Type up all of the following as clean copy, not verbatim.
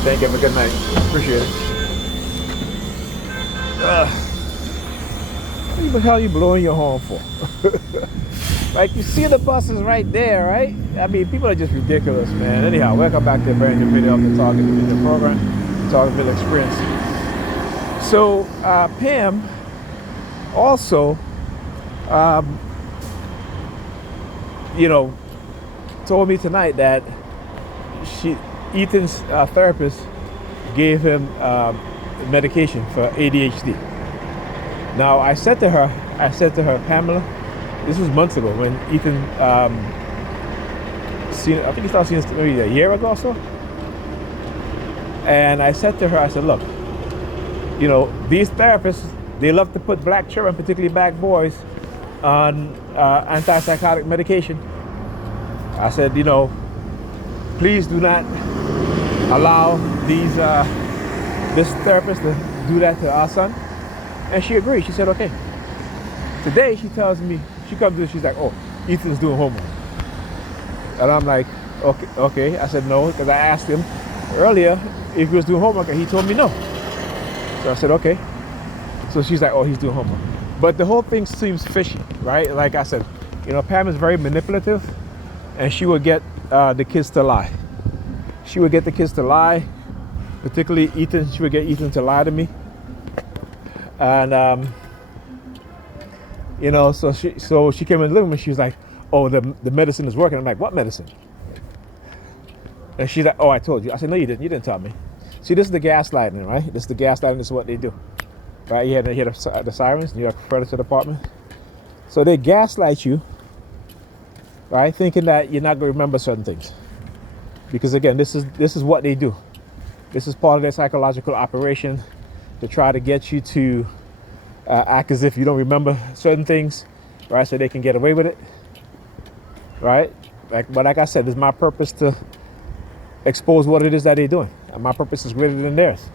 right, thank you. Have a good night. Appreciate it. What the hell are you blowing your horn for? Like, you see the buses right there, right? I mean, people are just ridiculous, man. Anyhow, welcome back to a brand new video of the Talking to Video program, Talkingville Experience. So, Pam also, told me tonight that Ethan's therapist gave him medication for ADHD. Now, I said to her, Pamela, this was months ago when Ethan, I think he started seeing this maybe a year ago or so. And I said to her, I said, look, these therapists, they love to put black children, particularly black boys, on antipsychotic medication. I said, please do not allow this therapist to do that to our son. And she agreed. She said, okay. Today, she tells me, she comes to, she's like, oh, Ethan's doing homework. And I'm like, okay. I said no, because I asked him earlier if he was doing homework, and he told me no. So I said, okay. So she's like, oh, he's doing homework. But the whole thing seems fishy, right? Like I said, Pam is very manipulative, and she would get the kids to lie. She would get the kids to lie, particularly Ethan. She would get Ethan to lie to me. And, so she came in the living room and she was like, oh, the medicine is working. I'm like, what medicine? And she's like, oh, I told you. I said, no, you didn't. You didn't tell me. See, this is the gaslighting, right? This is the gaslighting. This is what they do. Right? You hear the sirens, New York Furniture Department. So they gaslight you, right? Thinking that you're not going to remember certain things. Because again, this is what they do. This is part of their psychological operation to try to get you to act as if you don't remember certain things, right? So they can get away with it, right? But like I said, it's my purpose to expose what it is that they're doing. And my purpose is greater than theirs.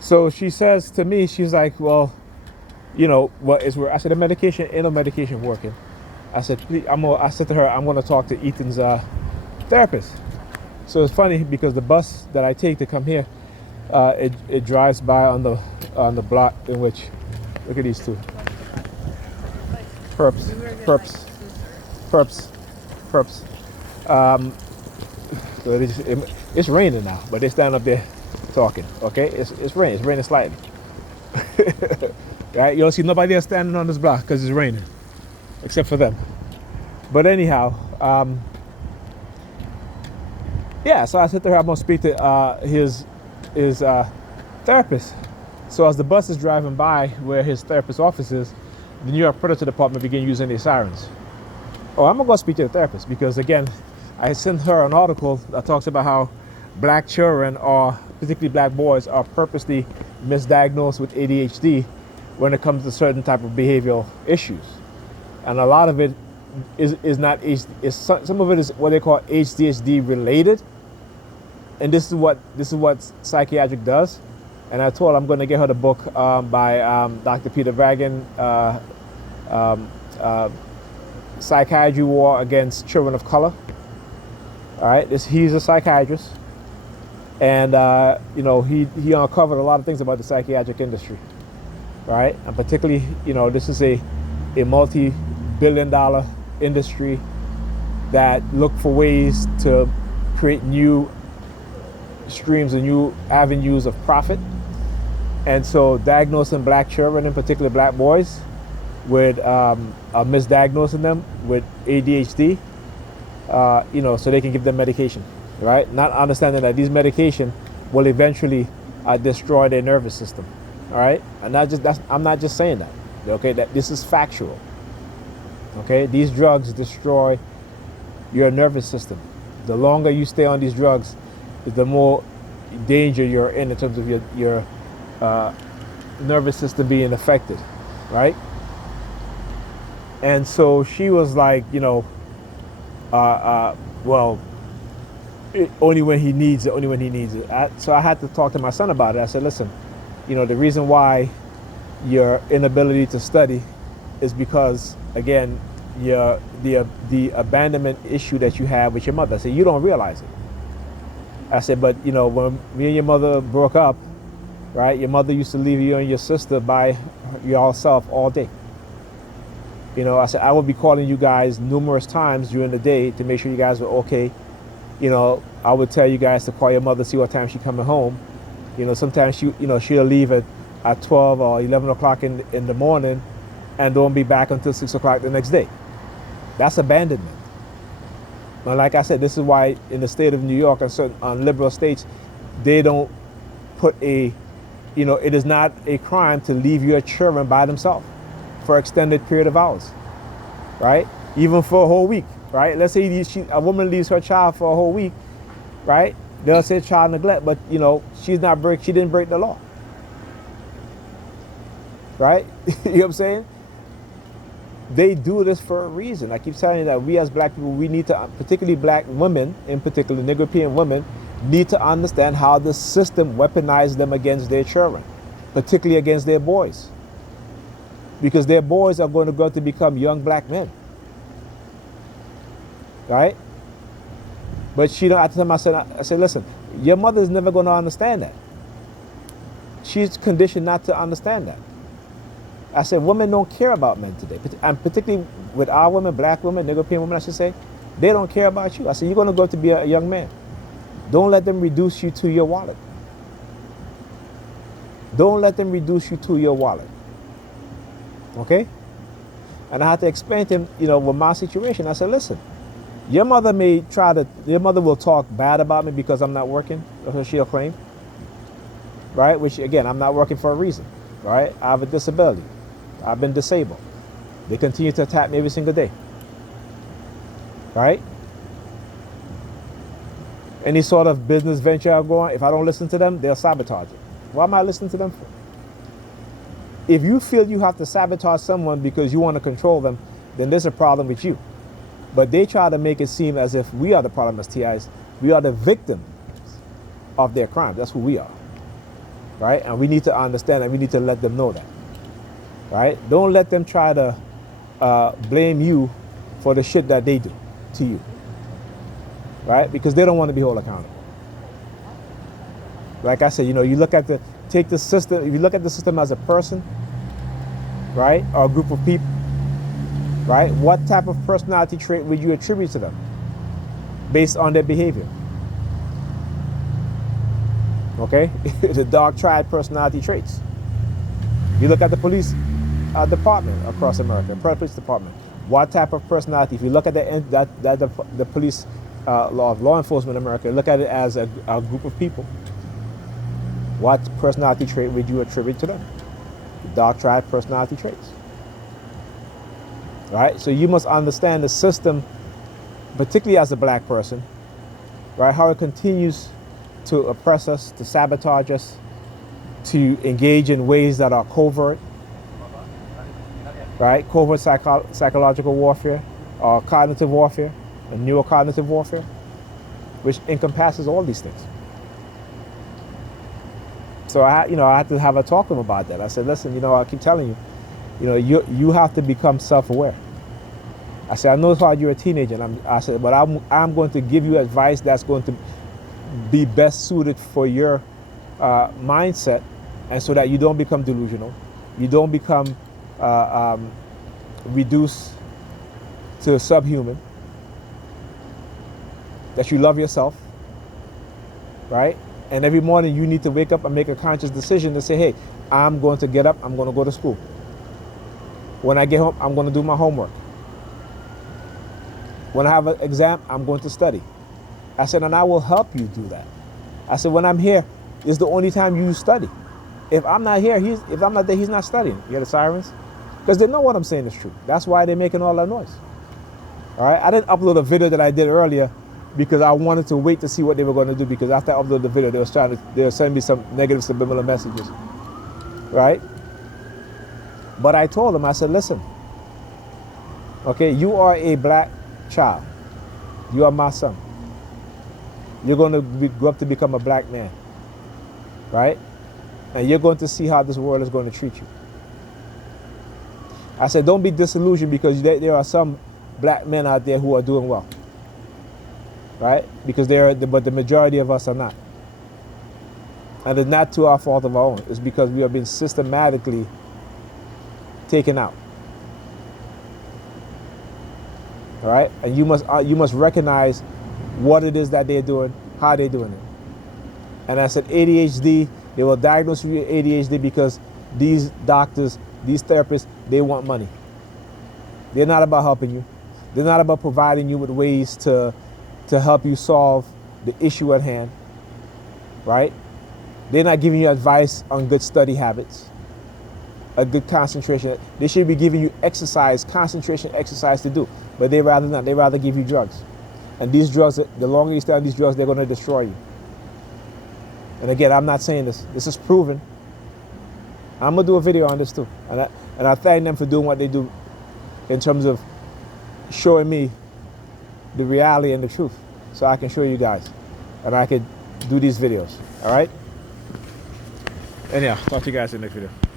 So she says to me, she's like, well, what is where? I said, the medication, ain't no medication working. I said, please, I said to her, I'm going to talk to Ethan's therapist. So it's funny because the bus that I take to come here, it drives by on the block in which, look at these two. Perps. So it's raining now, but they're standing up there talking. Okay, it's raining. It's raining slightly. Right? You don't see nobody else standing on this block because it's raining, except for them. But anyhow, yeah. So I said to her, I'm gonna speak to his therapist. So as the bus is driving by where his therapist's office is, the New York Furniture Department began using their sirens. Oh, I'm gonna go speak to the therapist because again, I sent her an article that talks about how black children, or particularly black boys, are purposely misdiagnosed with ADHD when it comes to certain type of behavioral issues. And a lot of it is not, some of it is what they call ADHD related. And this is what psychiatric does. And I told her I'm going to get her the book by Dr. Peter Vagan, Psychiatry War Against Children of Color. All right, he's a psychiatrist, and he uncovered a lot of things about the psychiatric industry, right? And particularly, this is a multi-billion-dollar industry that look for ways to create new streams and new avenues of profit. And so diagnosing black children, in particular black boys, with misdiagnosing them with ADHD, so they can give them medication, right? Not understanding that these medication will eventually destroy their nervous system, all right? And I'm not just saying that, okay? That this is factual, okay? These drugs destroy your nervous system. The longer you stay on these drugs, the more danger you're in terms of your nervous system being affected, right? And so she was like, well, only when he needs it, So I had to talk to my son about it. I said, listen, the reason why your inability to study is because, again, the abandonment issue that you have with your mother. I said, you don't realize it. I said, but you know, when me and your mother broke up, right? Your mother used to leave you and your sister by yourself all day. You know, I said I would be calling you guys numerous times during the day to make sure you guys were okay. You know, I would tell you guys to call your mother, see what time she's coming home. You know, sometimes she'll leave at 12 or 11 o'clock in the morning and don't be back until 6 o'clock the next day. That's abandonment. And like I said, this is why in the state of New York and certain liberal states, they don't put a, you know, it is not a crime to leave your children by themselves for an extended period of hours, right? Even for a whole week, right? Let's say a woman leaves her child for a whole week, right? They'll say child neglect, but you know, she didn't break the law, right? You know what I'm saying? They do this for a reason. I keep telling you that we as black people, we need to, particularly black women, in particular Negro women, need to understand how the system weaponizes them against their children, particularly against their boys. Because their boys are going to grow to become young black men. Right? But I tell them, I said, listen, your mother is never going to understand that. She's conditioned not to understand that. I said, women don't care about men today. And particularly with our women, black women, Negro women, I should say, they don't care about you. I said, you're going to grow to be a young man. Don't let them reduce you to your wallet. Don't let them reduce you to your wallet. Okay? And I had to explain to him, you know, with my situation. I said, listen, your mother will talk bad about me because I'm not working. That's what she'll claim. Right? Which, again, I'm not working for a reason. Right? I have a disability. I've been disabled. They continue to attack me every single day. Right? Any sort of business venture I go on, if I don't listen to them, they'll sabotage it. What am I listening to them for? If you feel you have to sabotage someone because you want to control them, then there's a problem with you. But they try to make it seem as if we are the problem as TIs. We are the victims of their crime. That's who we are. Right? And we need to understand and we need to let them know that. Right? Don't let them try to blame you for the shit that they do to you. Right? Because they don't want to be held accountable. Like I said, you know, you look at take the system, if you look at the system as a person, right, or a group of people, right, what type of personality trait would you attribute to them based on their behavior? Okay? The dark triad personality traits. You look at the police department across America, police department. What type of personality? If you look at the police law enforcement in America, look at it as a group of people. What personality trait would you attribute to them? The dark triad personality traits. Right? So you must understand the system, particularly as a black person, right? How it continues to oppress us, to sabotage us, to engage in ways that are covert, right? Covert psychological warfare, or cognitive warfare, and neurocognitive warfare, which encompasses all these things. So I had to have a talk to them about that. I said, listen, you know, I keep telling you, you have to become self-aware. I said, I know it's hard, you're a teenager, and I said, but I'm going to give you advice that's going to be best suited for your mindset, and so that you don't become delusional, you don't become reduced to subhuman, that you love yourself, right? And every morning you need to wake up and make a conscious decision to say, hey, I'm going to get up, I'm going to go to school. When I get home, I'm going to do my homework. When I have an exam, I'm going to study. I said, and I will help you do that. I said, when I'm here, it's the only time you study. If I'm not here, if I'm not there, he's not studying. You hear the sirens? Because they know what I'm saying is true. That's why they're making all that noise. All right? I didn't upload a video that I did earlier because I wanted to wait to see what they were going to do, because after I uploaded the video, they were sending me some negative subliminal messages. Right? But I told them, I said, listen, okay, you are a black child. You are my son. You're going to grow up to become a black man. Right? And you're going to see how this world is going to treat you. I said, don't be disillusioned because there are some black men out there who are doing well. right? Because but the majority of us are not. And it's not to our fault of our own. It's because we have been systematically taken out. All right? And you must recognize what it is that they're doing, how they're doing it. And I said ADHD, they will diagnose you with ADHD because these doctors, these therapists, they want money. They're not about helping you. They're not about providing you with ways to help you solve the issue at hand, right? They're not giving you advice on good study habits, a good concentration. They should be giving you exercise, concentration exercise to do, but they rather not. They rather give you drugs. And these drugs, the longer you stay on these drugs, they're going to destroy you. And again, I'm not saying this. This is proven. I'm going to do a video on this too. And I thank them for doing what they do in terms of showing me the reality and the truth so I can show you guys. And I can do these videos. All right? Anyhow, talk to you guys in the next video.